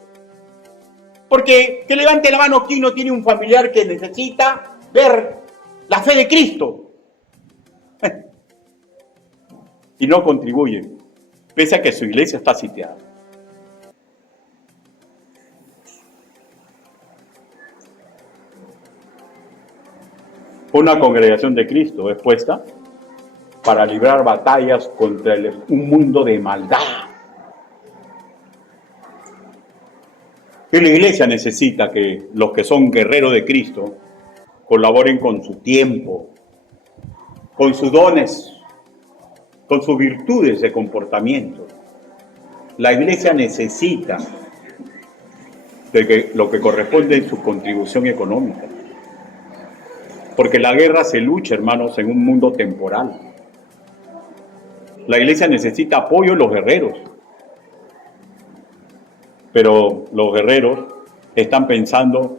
Porque que levante la mano quien no tiene un familiar que necesita ver la fe de Cristo. Y no contribuye, pese a que su iglesia está sitiada. Una congregación de Cristo es puesta para librar batallas contra un mundo de maldad. Y la iglesia necesita que los que son guerreros de Cristo colaboren con su tiempo, con sus dones, con sus virtudes de comportamiento. La iglesia necesita de lo que corresponde en su contribución económica. Porque la guerra se lucha, hermanos, en un mundo temporal. La iglesia necesita apoyo de los guerreros. Pero los guerreros están pensando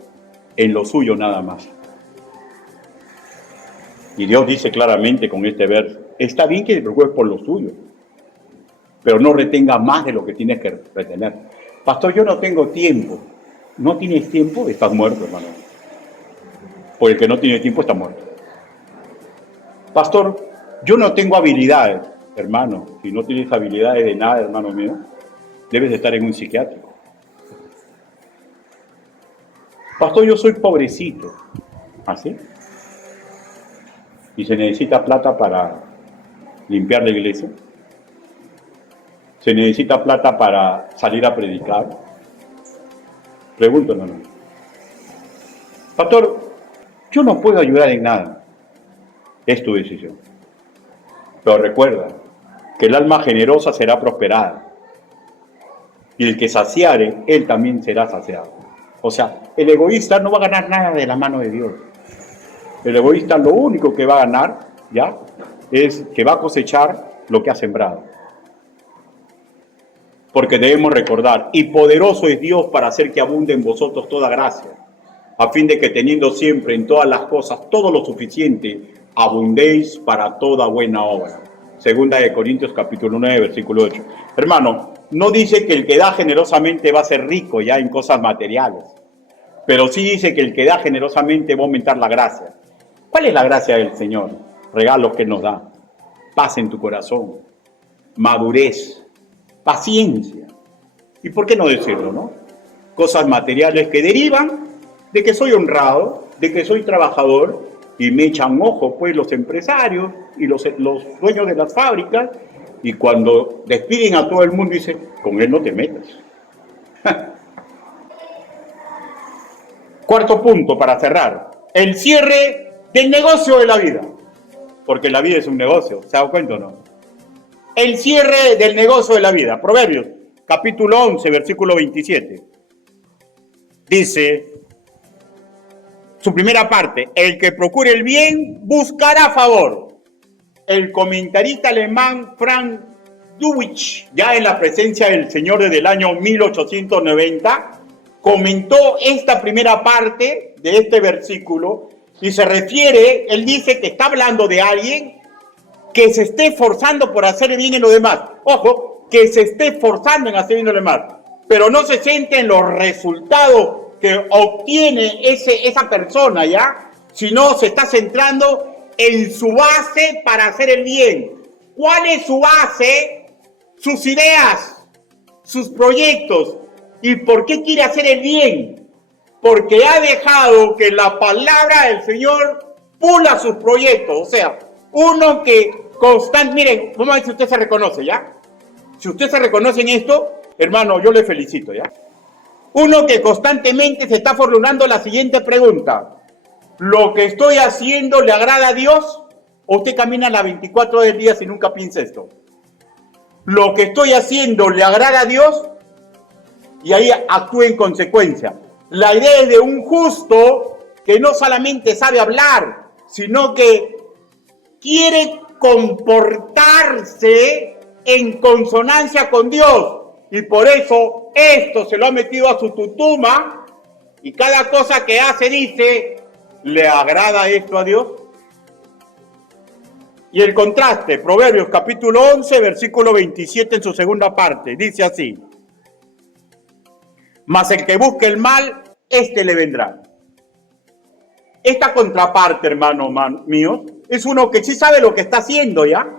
en lo suyo nada más. Y Dios dice claramente con este verso, está bien que te preocupes por lo suyo, pero no retenga más de lo que tienes que retener. Pastor, yo no tengo tiempo. ¿No tienes tiempo? Estás muerto, hermano. Porque el que no tiene tiempo está muerto. Pastor, yo no tengo habilidades. Hermano, si no tienes habilidades de nada, hermano mío, debes de estar en un psiquiátrico. Pastor, yo soy pobrecito. ¿Así? Y se necesita plata para limpiar la iglesia. Se necesita plata para salir a predicar. Pregunto, hermano. Pastor, yo no puedo ayudar en nada. Es tu decisión. Pero recuerda que el alma generosa será prosperada. Y el que saciare, él también será saciado. O sea, el egoísta no va a ganar nada de la mano de Dios. El egoísta lo único que va a ganar, ¿ya? Es que va a cosechar lo que ha sembrado. Porque debemos recordar, y poderoso es Dios para hacer que abunde en vosotros toda gracia, a fin de que teniendo siempre en todas las cosas todo lo suficiente, abundéis para toda buena obra. Segunda de Corintios capítulo 9, versículo 8. Hermano, no dice que el que da generosamente va a ser rico ya en cosas materiales, pero sí dice que el que da generosamente va a aumentar la gracia. ¿Cuál es la gracia del Señor? Regalos que nos da. Paz en tu corazón, madurez, paciencia. ¿Y por qué no decirlo, no? Cosas materiales que derivan de que soy honrado, de que soy trabajador, y me echan ojo pues los empresarios y los dueños de las fábricas, y cuando despiden a todo el mundo dicen, con él no te metas. Cuarto punto para cerrar, el cierre del negocio de la vida, porque la vida es un negocio, ¿se ha dado cuenta o no? El cierre del negocio de la vida. Proverbios, capítulo 11, versículo 27. Dice, su primera parte, el que procure el bien buscará favor. El comentarista alemán Frank Dubich, ya en la presencia del Señor desde el año 1890, comentó esta primera parte de este versículo y se refiere, él dice que está hablando de alguien que se esté esforzando por hacer bien en lo demás. Ojo, que se esté esforzando en hacer bien en lo demás, pero no se siente en los resultados que obtiene esa persona, ¿ya? Sino se está centrando en su base para hacer el bien. ¿Cuál es su base? Sus ideas, sus proyectos. ¿Y por qué quiere hacer el bien? Porque ha dejado que la palabra del Señor pula sus proyectos, o sea, uno que miren, vamos a ver si usted se reconoce, ¿ya? Si usted se reconoce en esto, hermano, yo le felicito, ¿ya? Uno que constantemente se está formulando la siguiente pregunta: ¿lo que estoy haciendo le agrada a Dios? ¿O usted camina las 24 del día si nunca piensa esto? ¿Lo que estoy haciendo le agrada a Dios? Y ahí actúe en consecuencia. La idea es de un justo que no solamente sabe hablar, sino que quiere comportarse en consonancia con Dios. Y por eso esto se lo ha metido a su tutuma y cada cosa que hace dice, ¿le agrada esto a Dios? Y el contraste, Proverbios capítulo 11, versículo 27 en su segunda parte, dice así: mas el que busque el mal, este le vendrá. Esta contraparte, hermano mío, es uno que sí sabe lo que está haciendo, ¿ya?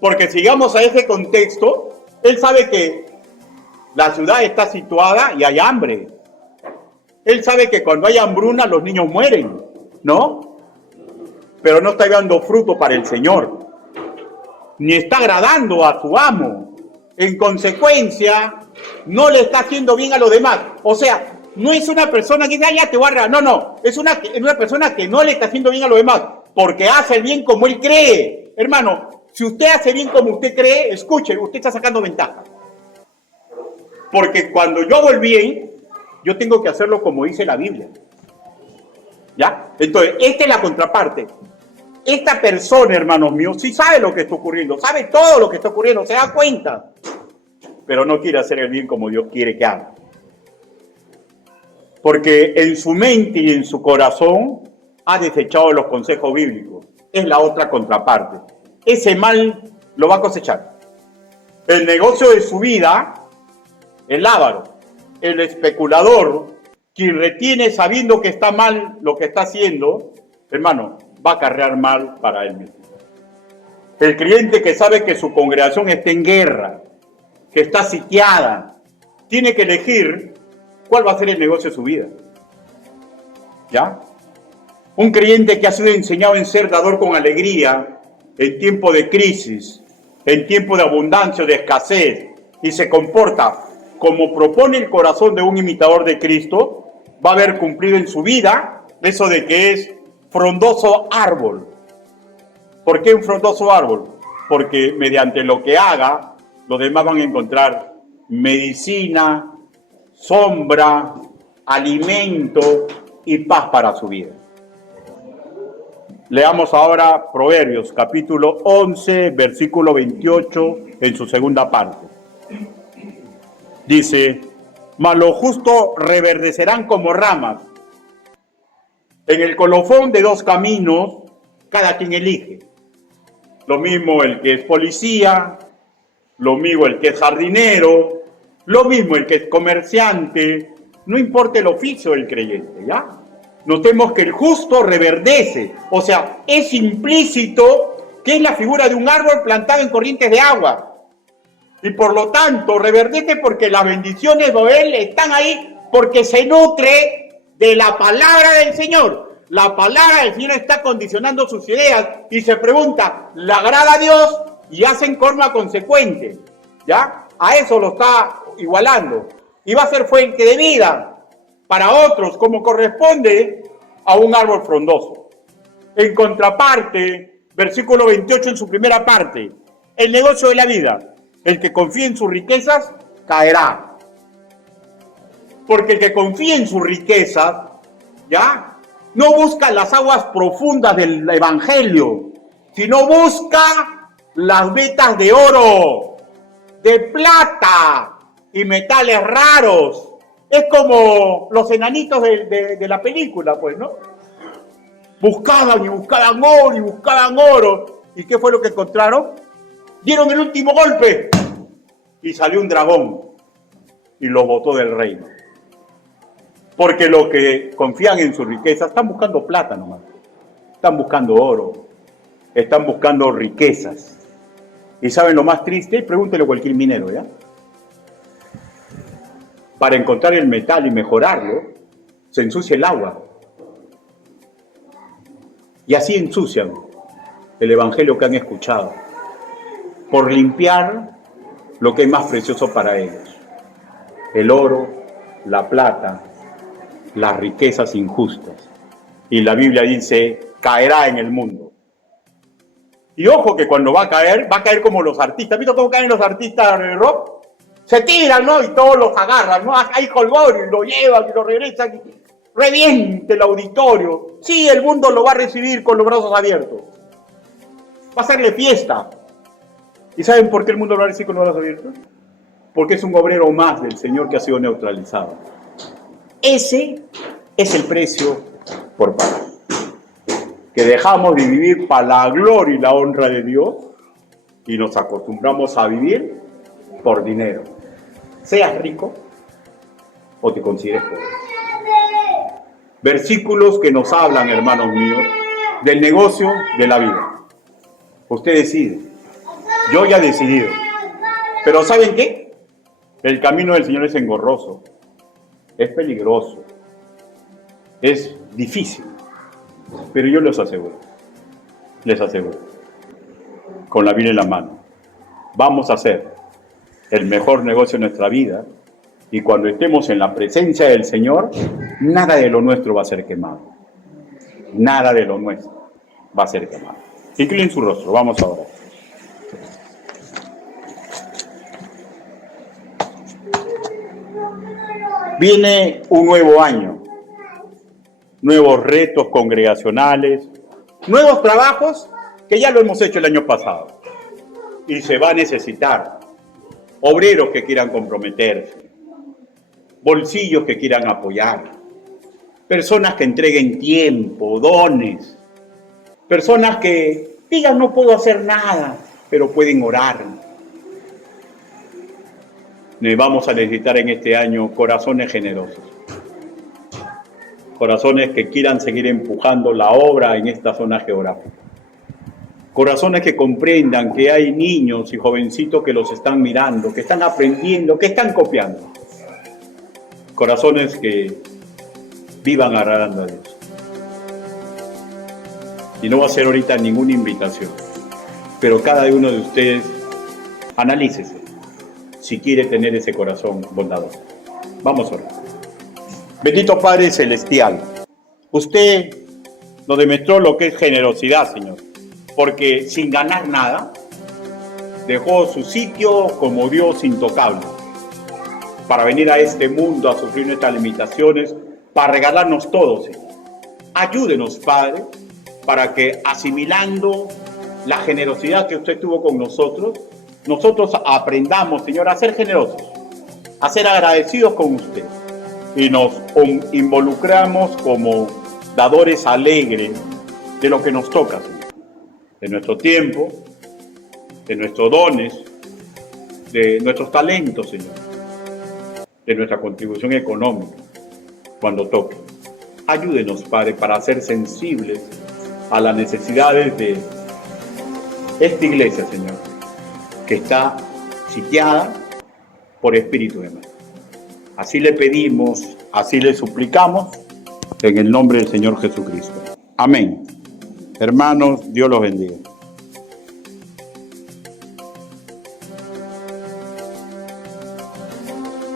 Porque si llegamos a ese contexto, él sabe que la ciudad está situada y hay hambre. Él sabe que cuando hay hambruna los niños mueren, ¿no? Pero no está dando fruto para el Señor, ni está agradando a su amo. En consecuencia, no le está haciendo bien a los demás. O sea, no es una persona que dice, ya te voy a regalar. No, es una persona que no le está haciendo bien a los demás, porque hace el bien como él cree. Hermano, si usted hace bien como usted cree, escuche, usted está sacando ventaja. Porque cuando yo hago el bien, yo tengo que hacerlo como dice la Biblia. ¿Ya? Entonces, esta es la contraparte. Esta persona, hermanos míos, sí sabe lo que está ocurriendo, sabe todo lo que está ocurriendo, se da cuenta, pero no quiere hacer el bien como Dios quiere que haga. Porque en su mente y en su corazón ha desechado los consejos bíblicos. Es la otra contraparte. Ese mal lo va a cosechar. El negocio de su vida, el avaro, el especulador, quien retiene sabiendo que está mal lo que está haciendo, hermano, va a acarrear mal para él mismo. El creyente que sabe que su congregación está en guerra, que está sitiada, tiene que elegir cuál va a ser el negocio de su vida. ¿Ya? Un creyente que ha sido enseñado en ser dador con alegría en tiempo de crisis, en tiempo de abundancia o de escasez, y se comporta como propone el corazón de un imitador de Cristo, va a haber cumplido en su vida eso de que es frondoso árbol. ¿Por qué un frondoso árbol? Porque mediante lo que haga, los demás van a encontrar medicina, sombra, alimento y paz para su vida. Leamos ahora Proverbios, capítulo 11, versículo 28, en su segunda parte. Dice, mas los justos reverdecerán como ramas. En el colofón de dos caminos, cada quien elige. Lo mismo el que es policía, lo mismo el que es jardinero, lo mismo el que es comerciante, no importa el oficio del creyente, ¿ya? Notemos que el justo reverdece, o sea, es implícito que es la figura de un árbol plantado en corrientes de agua. Y por lo tanto, reverdece porque las bendiciones de él están ahí, porque se nutre de la palabra del Señor. La palabra del Señor está condicionando sus ideas y se pregunta, ¿le agrada a Dios? Y hacen forma consecuente, ¿ya? A eso lo está igualando. Y va a ser fuente de vida para otros, como corresponde a un árbol frondoso. En contraparte, versículo 28 en su primera parte, el negocio de la vida. El que confía en sus riquezas, caerá. Porque el que confía en sus riquezas, ¿ya? No busca las aguas profundas del evangelio, sino busca las vetas de oro, de plata y metales raros. Es como los enanitos de la película, pues, ¿no? Buscaban y buscaban oro y buscaban oro. ¿Y qué fue lo que encontraron? Dieron el último golpe y salió un dragón y los botó del reino. Porque los que confían en su riqueza están buscando plata nomás, están buscando oro, están buscando riquezas. ¿Y saben lo más triste? Pregúntele a cualquier minero, ¿ya? Para encontrar el metal y mejorarlo, se ensucia el agua. Y así ensucian el evangelio que han escuchado, por limpiar lo que es más precioso para ellos: el oro, la plata, las riquezas injustas. Y la Biblia dice, caerá en el mundo. Y ojo que cuando va a caer como los artistas. ¿Has visto cómo caen los artistas de rock? Se tiran, ¿no? Y todos los agarran, ¿no? Hay colgón y lo llevan y lo regresan y reviente el auditorio. Sí, el mundo lo va a recibir con los brazos abiertos. Va a hacerle fiesta. ¿Y saben por qué el mundo lo va a recibir con los brazos abiertos? Porque es un obrero más del Señor que ha sido neutralizado. Ese es el precio por pagar. Que dejamos de vivir para la gloria y la honra de Dios y nos acostumbramos a vivir por dinero. Seas rico o te consideres pobre. Versículos que nos hablan, hermanos míos, del negocio de la vida. Usted decide. Yo ya he decidido. Pero ¿saben qué? El camino del Señor es engorroso. Es peligroso. Es difícil. Pero yo les aseguro, con la Biblia en la mano, vamos a hacer el mejor negocio de nuestra vida, y cuando estemos en la presencia del Señor, nada de lo nuestro va a ser quemado. Nada de lo nuestro va a ser quemado. Inclinen su rostro, vamos a orar. Viene un nuevo año, nuevos retos congregacionales, nuevos trabajos que ya lo hemos hecho el año pasado. Y se va a necesitar obreros que quieran comprometerse, bolsillos que quieran apoyar, personas que entreguen tiempo, dones, personas que digan no puedo hacer nada, pero pueden orar. Vamos a necesitar en este año corazones generosos. Corazones que quieran seguir empujando la obra en esta zona geográfica. Corazones que comprendan que hay niños y jovencitos que los están mirando, que están aprendiendo, que están copiando. Corazones que vivan agradando a Dios. Y no va a ser ahorita ninguna invitación, pero cada uno de ustedes analícese si quiere tener ese corazón bondadoso. Vamos a orar. Bendito Padre Celestial, usted nos demostró lo que es generosidad, Señor, porque sin ganar nada, dejó su sitio como Dios intocable, para venir a este mundo a sufrir nuestras limitaciones, para regalarnos todo, Señor. Ayúdenos, Padre, para que asimilando la generosidad que usted tuvo con nosotros aprendamos, Señor, a ser generosos, a ser agradecidos con usted. Y nos involucramos como dadores alegres de lo que nos toca, Señor. De nuestro tiempo, de nuestros dones, de nuestros talentos, Señor. De nuestra contribución económica, cuando toque. Ayúdenos, Padre, para ser sensibles a las necesidades de esta iglesia, Señor, que está sitiada por espíritu de mal. Así le pedimos, así le suplicamos, en el nombre del Señor Jesucristo. Amén. Hermanos, Dios los bendiga.